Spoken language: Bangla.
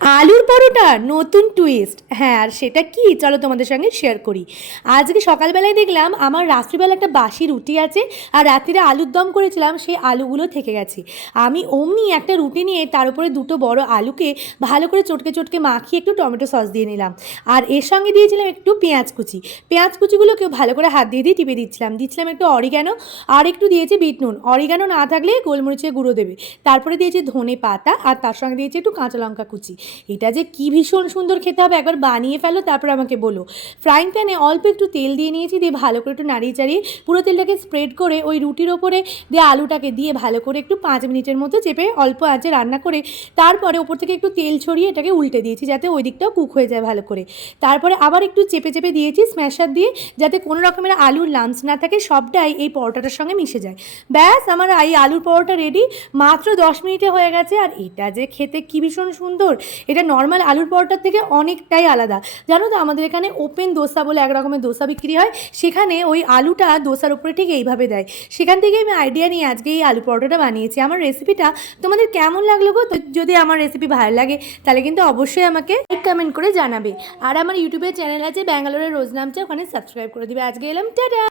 আলুর পরোটা নতুন টুইস্ট। হ্যাঁ, আর সেটা কি চলো তোমাদের সঙ্গে শেয়ার করি। আজকে সকালবেলায় দেখলাম আমার রাত্রিবেলা একটা বাসি রুটি আছে, আর রাত্রিরে আলুর দম করেছিলাম, সেই আলুগুলো থেকে গেছে। আমি অমনি একটা রুটি নিয়ে তার উপরে দুটো বড় আলুকে ভালো করে চটকে চটকে মাখিয়ে একটু টমেটো সস দিয়ে নিলাম। আর এর সঙ্গে দিয়েছিলাম একটু পেঁয়াজ কুচি। পেঁয়াজ কুচিগুলোকে ভালো করে হাত দিয়ে দিয়ে টিপে দিচ্ছিলাম একটু অরিগ্যানো, আর একটু দিয়েছি বিট নুন। অরিগ্যানো না থাকলে গোলমরিচের গুঁড়ো দেবে। তারপরে দিয়েছি ধনে পাতা, আর তার সঙ্গে দিয়েছি একটু কাঁচা লঙ্কা কুচি। এটা যে কি ভীষণ সুন্দর খেতে হবে, একবার বানিয়ে ফেলো তারপর আমাকে বলো। ফ্রাইং প্যানে অল্প একটু তেল দিয়ে নিয়েছি, দিয়ে ভালো করে একটু নাড়িয়ে চাড়িয়ে পুরো তেলটাকে স্প্রেড করে ওই রুটির ওপরে দিয়ে আলুটাকে দিয়ে ভালো করে একটু 5 মিনিটের মতো চেপে অল্প আঁচে রান্না করে তারপরে ওপর থেকে একটু তেল ছড়িয়ে এটাকে উল্টে দিয়েছি যাতে ওই দিকটাও কুক হয়ে যায় ভালো করে। তারপরে আবার একটু চেপে চেপে দিয়েছি স্ম্যাশার দিয়ে, যাতে কোনো রকমের আলুর লাম্পস না থাকে, সবটাই এই পরোটাটার সঙ্গে মিশে যায়। ব্যাস, আমার এই আলুর পরোটা রেডি। মাত্র 10 মিনিটে হয়ে গেছে। আর এটা যে খেতে কি ভীষণ সুন্দর। এটা নর্মাল আলুর পরোটার থেকে অনেকটাই আলাদা। জানো তো, আমাদের এখানে ওপেন দোসা বলে এক রকমের দোসা বিক্রি হয়, সেখানে ওই আলুটা দোসার উপরে ঠিক এইভাবে দেয়। সেখান থেকে আমি আইডিয়া নিয়ে আজকে এই আলু পরোটাটা বানিয়েছি। আমার রেসিপিটা তোমাদের কেমন লাগলো গো? তো যদি আমার রেসিপি ভালো লাগে তাহলে কিন্তু অবশ্যই আমাকে লাইক কমেন্ট করে জানাবে। আর আমার ইউটিউবের চ্যানেল আছে ব্যাঙ্গালোরের রোজ নামছে, ওখানে সাবস্ক্রাইব করে দিবে। আজকে এলাম, টাটা।